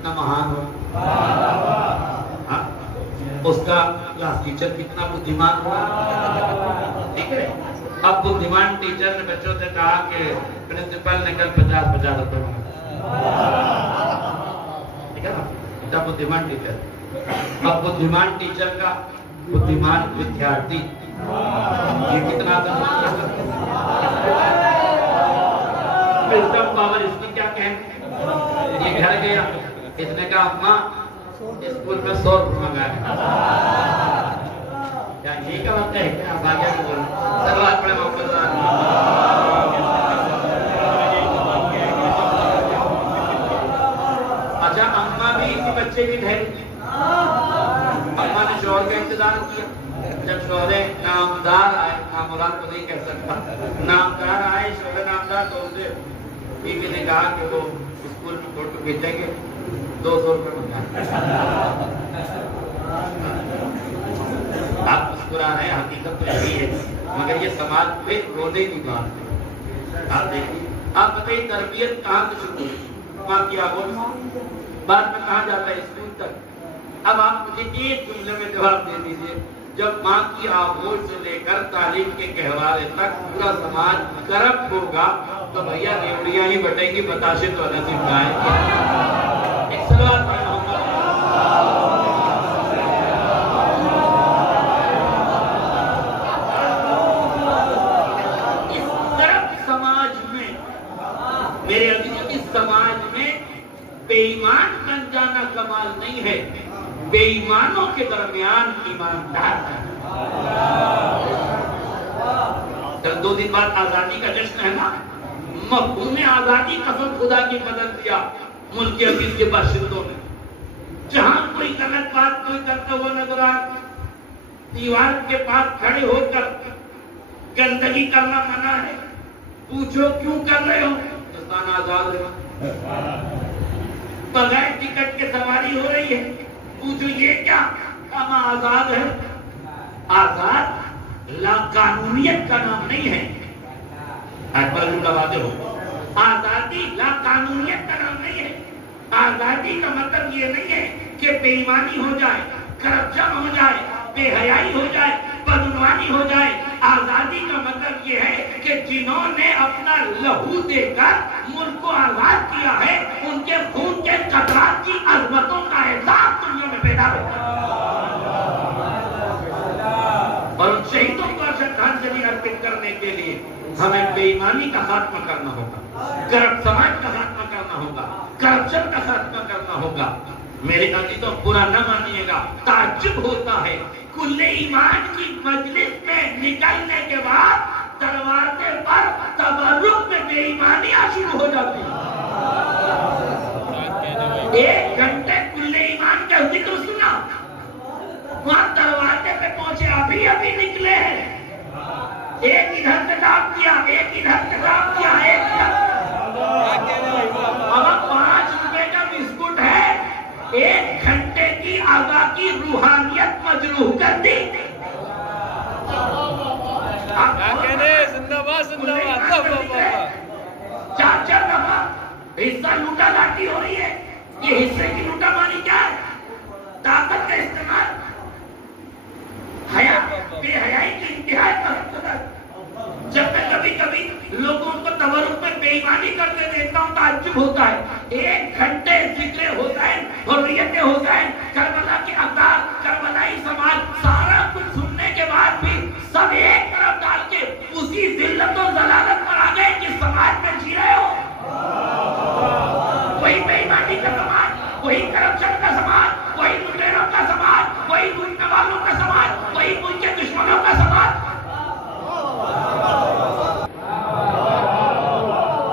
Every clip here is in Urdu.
کتنا مہان ہو، اس کا کلاس ٹیچر کتنا بدھیمان ہوا. ٹھیک ہے. اب بدھیمان ٹیچر نے بچوں سے کہا کہ پرنسپل نے کل 50 روپے مانگا. ٹھیک ہے نا. اتنا بدھیمان ٹیچر. اب بدھیمان ٹیچر کا بدھیمان ودیارتھی یہ کتنا وزڈم پاور اس کی کیا کہیں. یہ گھر گیا، اس نے کہا اماں اسکول میں 100 روپے منگایا. کیا یہ کا وقت ہے کیا آپ آگے کو بولیں. سلوات پڑھے محمد صلی اللہ علیہ وسلم. اچھا اماں بھی اسی بچے کی ٹھہری. اماں نے شوہر کا انتظار کیا. جب شوہر نامدار آئے، نامراد کو نہیں کہہ سکتا، نامدار آئے شوہر نامدار، تو اسے بیوی نے کہا کہ وہ اسکول میں فوٹو بھیجیں گے 200 روپے منگا. آپ مسکرا رہے ہیں، حقیقت تو یہی ہے، مگر یہ سماج پہ رونے کی بات ہے. آپ دیکھیے، آپ بتائیے تربیت کہاں سے شروع ہوئی؟ ماں کی آغوش بعد میں کہاں جاتا ہے؟ اسکول تک. اب آپ مجھے ایک جملے میں جواب دے دیجیے، جب ماں کی آغوش سے لے کر تعلیم کے گہوارے تک پورا سماج کرپٹ ہوگا تو بھیا ریوڑیاں ہی بٹیں گی، بتاشے تو نصیب گائیں. ایک سوال میں میرے عزیزوں، اس سماج میں بے ایمان بن جانا کمال نہیں ہے، بے ایمانوں کے درمیان ایماندار ہے. 2 دن بعد آزادی کا جشن ہے نا. مفہوم آزادی قسم خدا کی بدل دیا ملک عزیز کے باشندوں نے. جہاں کوئی غلط بات کوئی کرتا ہوا نظر آئے، دیوار کے پاس کھڑے ہو کر گندگی کرنا منع ہے، پوچھو کیوں کر رہے ہو؟ آزاد ہے. بغیر ٹکٹ کے سواری ہو رہی ہے، پوچھو یہ کیا؟ ہم آزاد ہے. آزاد لا قانونیت کا نام نہیں ہے. واضح ہو، آزادی لا قانونیت کا نام نہیں ہے. آزادی کا مطلب یہ نہیں ہے کہ بے ایمانی ہو جائے، کرپشن ہو جائے، بے حیائی ہو جائے، بدعنوانی ہو جائے. آزادی کا مطلب یہ ہے کہ جنہوں نے اپنا لہو دے کر ملک کو آزاد کیا ہے، ان کے خون کے قطرات کی عظمتوں کا احساس دنیا میں پیدا ہوگا، اور ان شہیدوں کو شرਧانجلی ارپت کرنے کے لیے ہمیں بے ایمانی کا خاتمہ کرنا ہوگا، کرپٹ سماج کا خاتمہ کرنا ہوگا، کرپشن کا خاتمہ کرنا ہوگا. میرے عزیزوں، برا نہ مانیے گا، تعجب ہوتا ہے کل ایمان کی مجلس میں نکلنے کے بعد دروازے پر تبرک میں بے ایمانیاں شروع ہو جاتی ہیں. 1 گھنٹے کل ایمان کا ذکر سنا، وہاں دروازے پہ پہنچے ابھی نکلے ہیں، ایک ادھر سے ڈاک کیا، ایک ادھر سے ڈاک کیا، ایک اب 5 روپے کا بسکٹ ہے، 1 گھنٹے کی آزاد کی روحانیت مجروح کر دی. چار دفعہ حصہ لوٹا لاٹھی ہو رہی ہے. یہ حصے کی لوٹا مانی کیا ہے؟ طاقت کا استعمال، بے حیائی کی انتہائی پر. جب میں کبھی لوگوں کو تبرک میں بے ایمانی کرتے دیکھتا ہوں تعجب ہوتا ہے. 1 گھنٹے ذکر حسین، حریت حسین، کربلا کے اقدار، کربلائی سماج، سارا کچھ سننے کے بعد بھی سب ایک طرف ڈال کے اسی ذلت و ضلالت پر آ گئے کہ سماج میں جی رہے ہو. وہی بے ایمانی کا سماج، وہی کرپشن کا سماج، وہی لٹیروں کا سماج، وہی لوٹنے والوں کا سماج، وہی ملک کے دشمنوں کا سماج.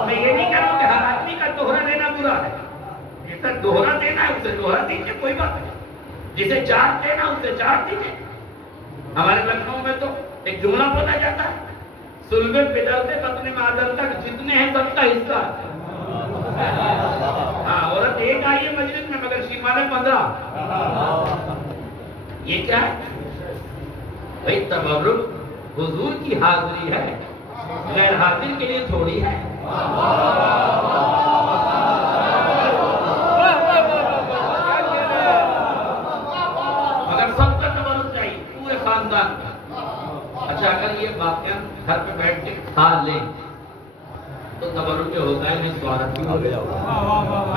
میں یہ نہیں کہہ رہا ہوں کہ ہر آدمی کا دوہرا لینا برا ہے. جسے دوہرا دینا ہے اسے دوہرا دیجیے، کوئی بات نہیں. جسے 4 دینا اسے 4 دیجیے. ہمارے لکھنؤ میں تو ایک جملہ بولا جاتا ہے، سلبے پدر سے پتنے مادر تک جتنے ہیں سب کا حصہ. ہاں، عورت ایک آئی ہے مجلس میں مگر شیما نے 15. یہ کیا ہے بھائی؟ تبرک حضور کی حاضری ہے، غیر حاضر کے لیے تھوڑی ہے. واقعہ گھر پہ بیٹھ کے کھا لیں تو تبرک ہوتا ہے نہیں سوارت بھی ہو گیا ہوگا.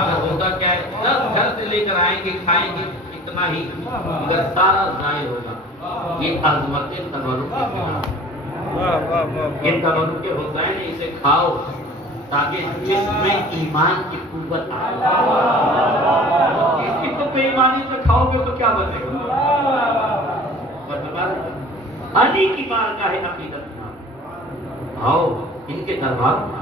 اگر ہوتا کیا ہے 10 گھر سے لے کر آئیں گے کھائیں گے اتنا ہی مگر سارا ضائع ہوگا. یہ عظمت تبرک کے خلاف یہ تبرک ہوتا ہے نہیں اسے کھاؤ تاکہ جس میں ایمان کی قوت آئے. اس کی تو بے ایمانی سے کھاؤ گے تو کیا بنے گا. علی کی بارگاہ عقیدت آؤ ان کے دربار میں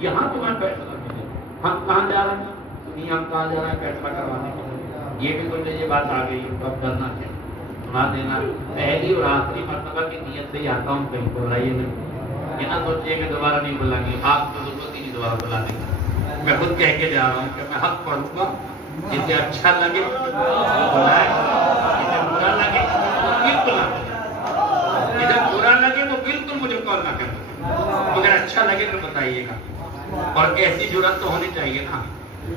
یہاں تمہیں فیصلہ ملے. ہم کہاں جا رہے ہیں نہیں ہم کہاں جا رہے ہیں فیصلہ کروانے کے لیے. یہ بھی کچھ یہ بات آ گئی اب کرنا ہے سنا دینا. پہلی اور آخری مرتبہ کی نیت سے ہی آتا ہوں کہیں بلائیے نہیں. یہ نہ سوچیے کہ دوبارہ نہیں بلائیں گے. آپ کو ضرورت ہی نہیں دوبارہ بلانے کا. میں خود کہہ کے جا رہا ہوں کہ میں حق پڑھوں گا. جسے اچھا لگے بلائیں جسے برا لگے وہ بالکل نہ جسے برا لگے وہ بالکل مجھے کال نہ کریں. مگر اچھا لگے تو بتائیے گا. اور ایسی جرات تو ہونی چاہیے نا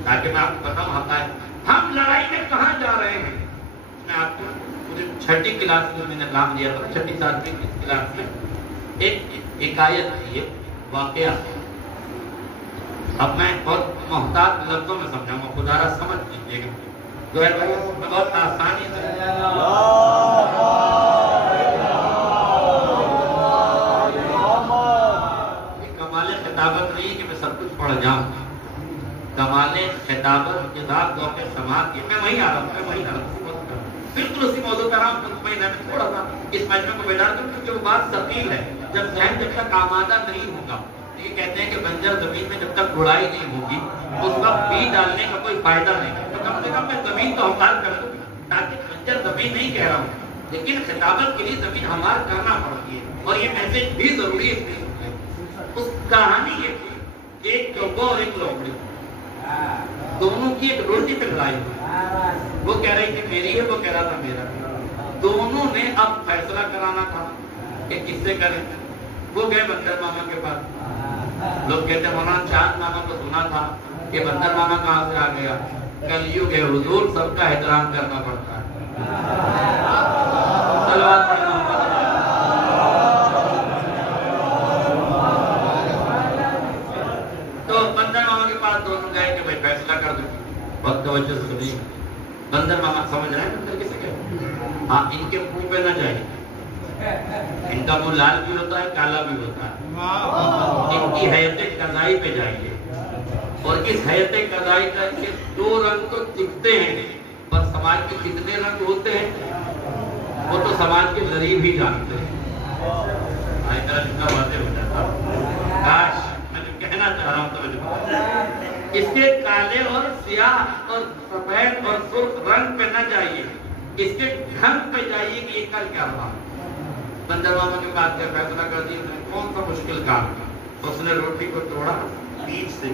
تاکہ میں آپ کو بتاؤں ہوتا ہے ہم لڑائی میں کہاں جا رہے ہیں. میں آپ کو مجھے 6ٹھی کلاس میں نے نام دیا تھا 6ٹھی 7ویں کلاس میں ایک حکایت تھی واقعہ. اب میں بہت محتاط لفظوں میں سمجھاؤں گا خدا را سمجھ لیجیے گا. جو ہے بھائی میں بہت آسانی سے کمال خطابت نہیں کہ میں سب کچھ پڑھ جاؤں. کمال خطابت کے ساتھ ذوق سماعت کی میں وہیں آ رہا ہوں بالکل اسی موضوع پر آپ مطمئن ہے. تھوڑا سا اس مجمع کو بیدار کروں کیونکہ وہ بات ثقیل ہے. جب ذہن جب تک آمادہ نہیں ہوگا یہ کہتے ہیں کہ بنجر زمین میں جب تک گڑائی نہیں ہوگی اس وقت بی ڈالنے کا کوئی فائدہ نہیں ہے. تو کم سے کم میں زمین تو ہموار کر دوں تاکہ بنجر زمین نہیں کہہ رہا ہوں لیکن خطابت کے لیے زمین ہموار کرنا پڑتی ہے. اور یہ میسج بھی ضروری ہے. اس کہانی یہ تھی ایک چوکو اور ایک لومڑی دونوں کی ایک روٹی پہ لڑائی ہوئی. وہ کہہ رہی تھی میری ہے وہ کہہ رہا تھا میرا. دونوں نے اب فیصلہ کرانا تھا کہ کس سے کریں. وہ گئے بندر ماما کے پاس. لوگ کہتے مولانا چاند ماما کو سنا تھا کہ بندر ماما کہاں سے آ گیا. کل یوں کہ حضور سب کا احترام کرنا پڑتا ہے. صلوات پڑھنا تو بندر ماما کے پاس دونوں گئے کہ بھائی فیصلہ کر دو. بہت توجہ سے سنیے. بندر ماما سمجھ رہے ہیں بندر کسے کہتے ہاں ان کے منہ پہ نہ جائے. ان کا منہ لال بھی ہوتا ہے کالا بھی ہوتا ہے. ان کی حیات قضائی پہ جائیے اور اس حیات قضائی کا کے 2 رنگ تو دکھتے ہیں پر سماج کے کتنے رنگ ہوتے ہیں وہ تو سماج کے غریب ہی جانتے ہیں. اتنا واضح ہو جاتا کاش میں جو کہنا چاہ رہا ہوں تو مجھے پتا. اس کے کالے اور سیاہ اور سفید اور سرخ رنگ پہ نہ جائیے. اس کے ڈھنگ پہ جائیے کہ یہ کل کیا رہا. بندر ماما کے بعد کیا فیصلہ کر دیا کون سا مشکل کام. اس نے روٹی کو توڑا بیچ سے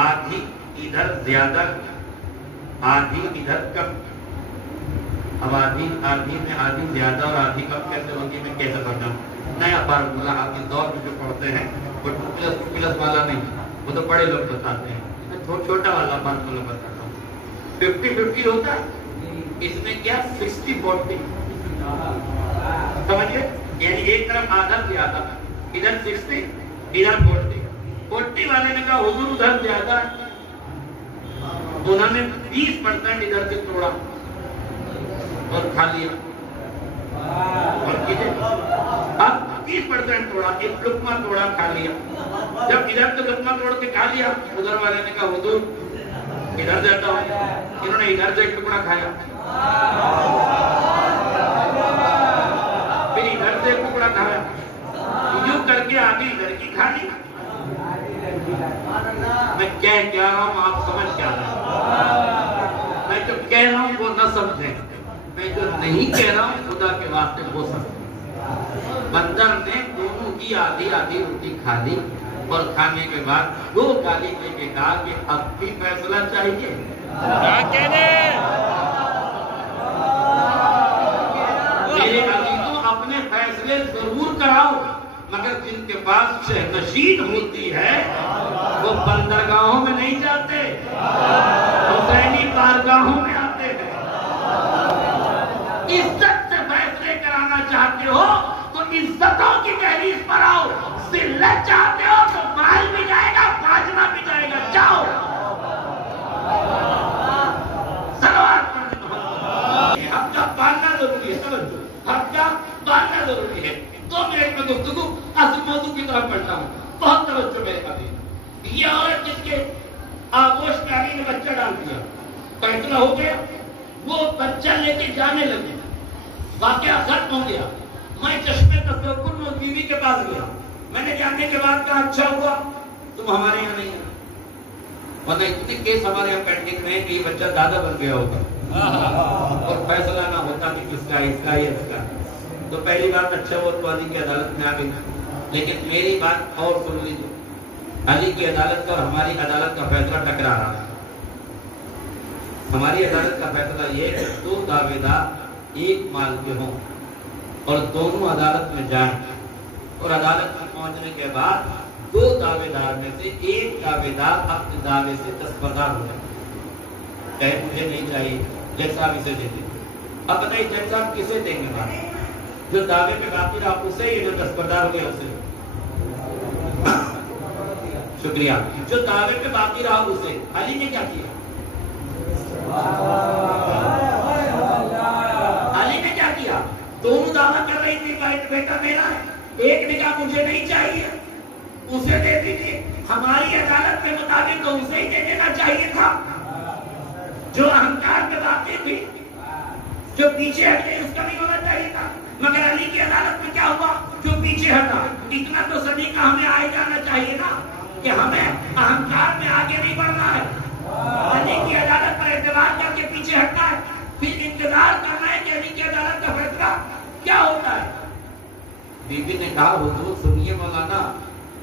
آدھی ادھر زیادہ آدھی ادھر کم. اب آدھی میں آدھی زیادہ اور آدھی کم کیسے ہوگی میں کیسے بتاؤں. نیا فارمولا آپ اس دور میں جو پڑھتے ہیں وہ 2+2+ والا نہیں وہ تو بڑے لوگ بتاتے ہیں. میں چھوٹا والا فارمولا بتاتا ہوں. 50-50 ہوتا ہے. اس میں کیا 60-40 سمجھے یعنی ایک طرف آدھا زیادہ ادھر 60 ادھر 40 والے نے کہا حضور ادھر زیادہ ہے. انہوں نے 20% ادھر سے توڑا اور کھا لیا. اور کیجئے اب 20% توڑا ایک لقمہ توڑا کھا لیا. جب ادھر سے لقمہ توڑ کے کھا لیا ادھر والے نے کہا حضور ادھر دیتا ہوں. انہوں نے ادھر سے ایک ٹکڑا کھایا پھر ادھر سے ایک ٹکڑا کھایا یوں کر کے آگے ادھر کی کھا لی. میں کہہ کیا رہا ہوں آپ سمجھ کیا رہے ہیں. میں جو کہہ رہا ہوں وہ نہ سمجھیں. میں جو نہیں کہہ رہا ہوں خدا کے واسطے ہو سکتا. بندر نے دونوں کی آدھی روٹی کھا لی اور کھانے کے بعد 2 گالی دے کے کہا کہ اب بھی فیصلہ چاہیے. میرے عزیزوں اپنے فیصلے ضرور کراؤ مگر جن کے پاس شہنشین ہوتی ہے وہ بندرگاہوں میں نہیں جاتے حسینی بارگاہوں میں آتے ہیں. عزت سے فیصلے کرانا چاہتے ہو تو عزتوں کی دہلیز پر آؤ. ذلت چاہتے ہو تو مال بھی جائے گا, باجنا بھی جائے گا. جاؤ حق کا پالنا ضروری ہے. سمجھو, حق کا پالنا ضروری ہے. 2 منٹ میں گفتگو اصل موضوع کی طرف پڑھتا ہوں. بہت توجہ میرے ابھی. یہ عورت جس کے آغوش میں علی نے بچہ ڈال دیا, فیصلہ ہو گیا, وہ بچہ لے کے جانے لگے, واقعہ ختم ہو گیا. میں چشمے تصور میں بیوی کے پاس گیا. میں نے جاننے کے بعد کہا اچھا ہوا تم ہمارے یہاں نہیں آئے. مطلب اتنے کیس ہمارے یہاں پینڈنگ میں کہ یہ بچہ دادا بن گیا ہوگا اور فیصلہ نہ ہوتا کہ کس کا, اس کا یا اس کا. تو پہلی بات اچھا وہ تو علی کی عدالت میں آ گئی. لیکن میری بات اور سن لیجیے, علی کی عدالت کا اور ہماری عدالت کا فیصلہ ٹکرا رہا ہے. ہماری عدالت کا فیصلہ یہ ہے کہ 2 دعوے دار ایک مال کے ہوں اور دونوں عدالت میں جائیں, اور عدالت میں پہنچنے کے بعد 2 دعوے دار میں سے ایک دعوے دار اپنے دعوے سے دستبردار ہو جائے. کہ مجھے نہیں چاہیے, جج صاحب اسے دے دیں. اب بتائیے جج صاحب کسے دیں گے بات؟ جو دعوے پہ باقی رہا اسے ہی, جو دستبردار ہو گیا اسے. شکریہ. جو دعوے پہ باقی رہا اسے. علی نے کیا کیا؟ علی نے کیا کیا؟ دونوں دعویٰ کر رہی تھی بیٹا میرا ہے, ایک نے کہا مجھے نہیں چاہیے, اسے دے دیجیے. ہماری عدالت کے مطابق تو اسے ہی دے دینا چاہیے تھا. جو اہنکار میں باقی تھی, جو پیچھے ہٹے, اس کا بھی ہونا چاہیے تھا. مگر علی کی عدالت میں کیا ہوا؟ جو پیچھے ہٹا. اتنا تو سلیقہ ہمیں آئے جانا چاہیے نا کہ ہمیں اہنکار میں آگے نہیں بڑھنا ہے. علی کی عدالت پر اعتبار کر کے پیچھے ہٹنا ہے, پھر انتظار کرنا ہے کہ علی کی عدالت کا فیصلہ کیا ہوتا ہے. بی بی نے کہا حضور سنیے مولانا,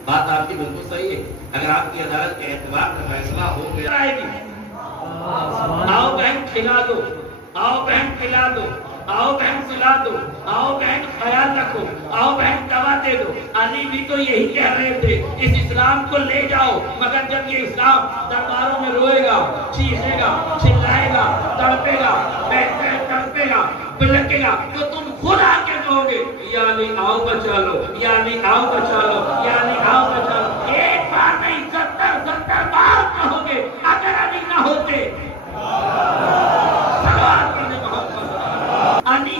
بات آپ کی بالکل صحیح ہے. اگر آپ کی عدالت کے اعتبار کا فیصلہ ہو گیا, آؤ بہن کھلا دو, آؤ بہن کھلا دو, آؤ بہن سلا دو, آؤ بہن خیال رکھو, آؤ بہن دوا دے دو. علی بھی تو یہی کہہ رہے تھے, اس اسلام کو لے جاؤ. مگر جب یہ اسلام درباروں میں روئے گا, چیخے گا, چلائے گا, تڑپے گا, تڑپے گا, بلکے گا, تو تم خود آ کے کہو گے یا علی آؤ بچا لو, یا علی آؤ بچا لو, یا علی آؤ بچا لو. ایک بار نہیں 70 بار کہو گے. اگر علی نہ ہوتے, علی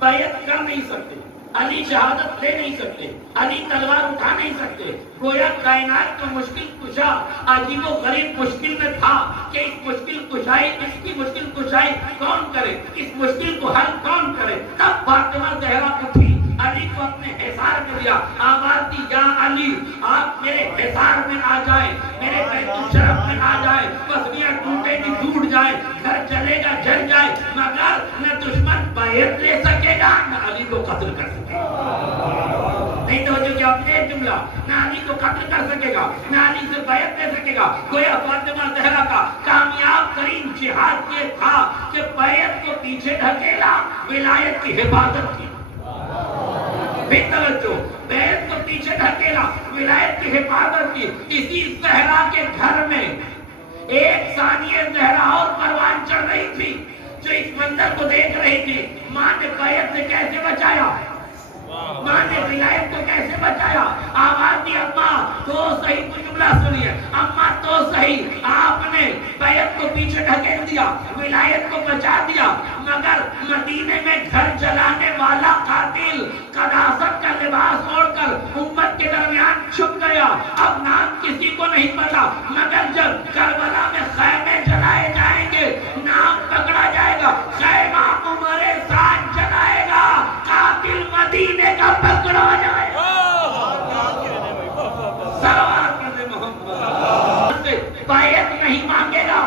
بیعت کر نہیں سکتے, علی شہادت لے نہیں سکتے, علی تلوار اٹھا نہیں سکتے. گویا کائنات کا مشکل کشا عجیب و غریب مشکل میں تھا کہ اس کی مشکل کشائی کون کرے, اس مشکل کو حل کون کرے. تب فاطمہ زہرا اٹھی, علی کو اپنے حصار میں لیا, آواز دی یا علی آپ میرے حصار میں آ جائیں, میرے بیت الشرف میں آ جائیں. پسلیاں ٹوٹے گی ٹوٹ جائیں, گھر چلے گا جل جائے, مگر نہ دشمن بیعت لے سکے گا نہ علی کو قتل کر سکے گا. نہیں توجہ کیا آپ نے جملہ, نہ علی کو قتل کر سکے گا نہ علی سے بیعت لے سکے گا. گویا فاطمہ زہرا کا کامیاب ترین جہاد یہ تھا کہ بیعت کو پیچھے ڈھکیلا, ولایت کی حفاظت کی. بیعت کو پیچھے ڈھکیلا, ولایت کی حفاظت کی. اسی زہرا کے گھر میں ایک ثانیہ زہرا اور پروان چڑھ رہی تھی جو اس منظر کو دیکھ رہی تھی. ماں نے بیعت سے کیسے بچایا, ماں نے ولایت کو کیسے بچایا. آواز دی اماں تو صحیح, کو جملہ سنیے, اماں تو صحیح, آپ نے بیعت کو پیچھے ڈھکیل دیا, ولایت کو بچا دیا. مگر مدینے میں گھر جلانے والا قاتل قداست کا لباس اوڑھ کر امت کے درمیان چھپ گیا. اب نام کسی کو نہیں پتا, مگر جب کربلا میں خیمے جلائے جائیں گے نام پکڑا جائے گا. خیمہ عمر سعد جلائے گا, قاتل مدینے کا پکڑا جائے گا. صلوات علی محمد. بیعت نہیں مانگے گا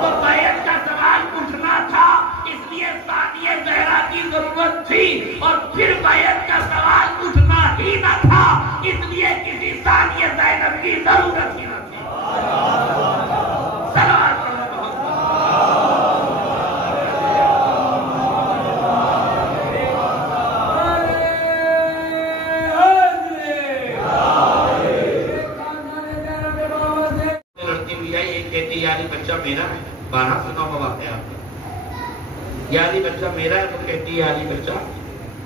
تو بیعت کا سوال اٹھنا تھا, اس لیے ثانیہ زہرا کی ضرورت تھی. اور پھر بیعت کا سوال اٹھنا ہی نہ تھا, اس لیے کسی ثانیہ زینب کی ضرورت ہی نہ تھی. صلوات علی محمد. یعنی بچہ میرا ہے, 12 سنا ہوا واقعہ آپ نے. یعنی بچہ میرا ہے تو کہتی ہے یعنی بچہ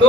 2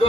2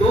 2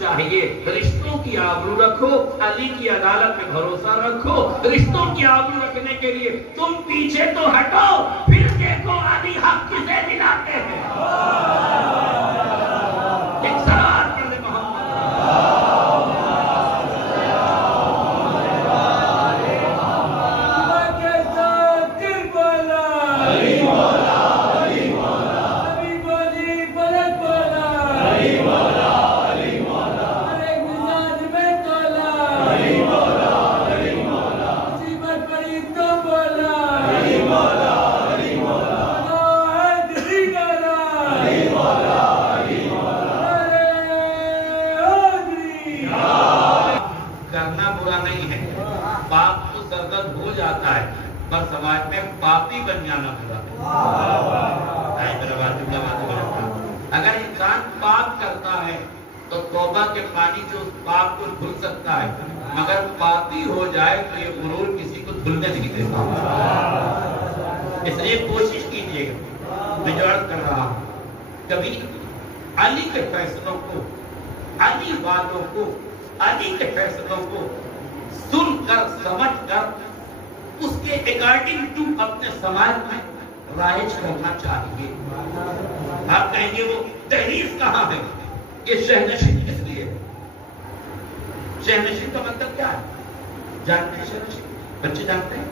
چاہیے رشتوں کی آبرو رکھو، علی کی عدالت پہ بھروسہ رکھو، رشتوں کی آبرو رکھنے کے لیے تم پیچھے تو ہٹو، پھر دیکھو علی حق کسے دلاتے ہیں۔ ایک سلام پڑھ لے محمد۔ کرنا برا نہیں ہے، پاپ تو سرزد ہو جاتا ہے، پر سماج میں پاپی بن جانا برا ہے۔ میرا بات جملہ بات کرتا ہے، اگر انسان پاپ کرتا ہے تو توبہ کے پانی سے اس پاپ کو دھل سکتا ہے، مگر پاپی ہو جائے تو یہ غرور کسی کو دھلنے نہیں دیتا۔ اس لیے کوشش کیجیے گا، میں جو عرض کر رہا ہوں، کبھی علی کے فیصلوں کو، علی والوں کو، علی کے فیصلوں کو سن کر سمجھ کر اس کے اکارڈنگ ٹو اپنے سماج میں رائج کرنا چاہیے۔ آپ کہیں گے وہ تحریر کہاں ہے؟ یہ شہنشین کس لیے؟ شہنشین کا مطلب کیا ہے؟ جانتے ہیں شہنشین؟ بچے جانتے ہیں؟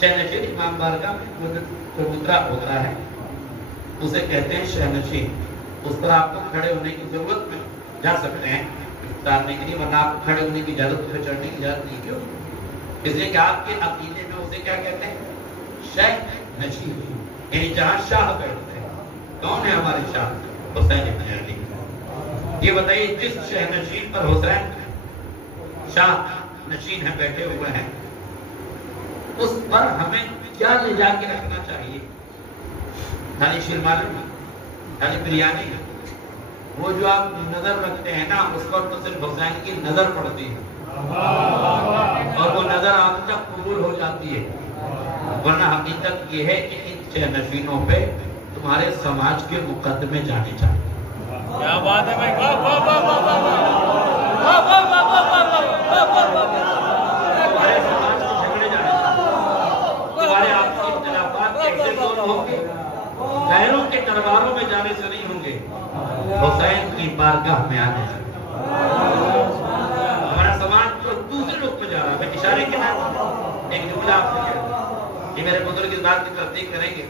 شہنشین امام بارگاہ میں کبوترا ہوتا ہے، اسے کہتے ہیں شہنشین۔ اس پر آپ کو کھڑے ہونے کی ضرورت میں جا سکتے ہیں اتارنے کے لیے، ورنہ آپ کو کھڑے ہونے کی اجازت پہ چڑھنے کی اجازت نہیں۔ کیوں؟ اس لیے کہ آپ کے عقیدے میں اسے کیا کہتے ہیں؟ شہنشین، یعنی جہاں شاہ بیٹھتے ہیں۔ کون ہے ہمارے شاہ؟ حسین ابن علی۔ یہ بتائیے جس شہنشین پر حسین شاہ نشین ہے، بیٹھے ہوئے ہیں، اس پر ہمیں کیا لے جا کے رکھنا چاہیے؟ خالی شیر معلوم ہے، خالی بریانی ہے، وہ جو آپ نظر رکھتے ہیں نا، اس پر تو صرف حسین کی نظر پڑتی ہے اور وہ نظر آپ تک قبول ہو جاتی ہے، ورنہ حقیقت یہ ہے کہ ان شہنشینوں پہ تمہارے سماج کے مقدمے جانے چاہیے۔ کیا بات ہے بھائی، واہ واہ واہ واہ واہ واہ واہ واہ واہ واہ واہ۔ تمہارے سماج کے جھگڑے جانے چاہیے، تمہارے آپ کے اختلافات کیسے دور ہوں گے؟ غیروں کے درباروں میں جانے سے نہیں ہوں گے، حسین کی بارگاہ میں آنے سے۔ ہمارا سماج تو دوسرے لوگ پہ جا رہا ہے۔ میں اشارے کے نام ایک جملہ آپ سے کہہ رہا ہوں، یہ میرے بزرگ اس بات کی تصدیق کریں گے۔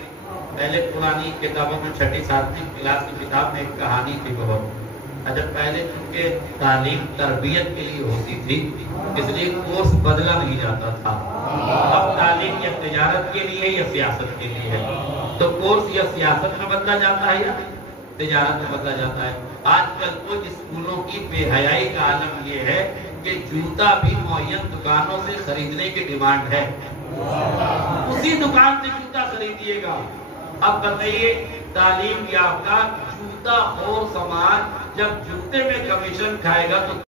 پہلے پرانی کتابوں میں 6ٹھی 7ویں کلاس کی کتاب میں ایک کہانی تھی بہت اچھا۔ پہلے چونکہ تعلیم تربیت کے لیے ہوتی تھی، اس لیے کورس بدلا نہیں جاتا تھا۔ اب تعلیم یا تجارت کے لیے یا سیاست کے لیے ہے، تو کورس یا سیاست میں بدلا جاتا ہے یا تجارت میں بدلا جاتا ہے۔ آج کل تو اسکولوں کی بے حیائی کا عالم یہ ہے کہ جوتا بھی معین دکانوں سے خریدنے کی ڈیمانڈ ہے، اسی دکان سے جوتا خریدیے گا۔ اب بتائیے تعلیم یافتہ جوتا اور سامان جب جوتے میں کمیشن کھائے گا تو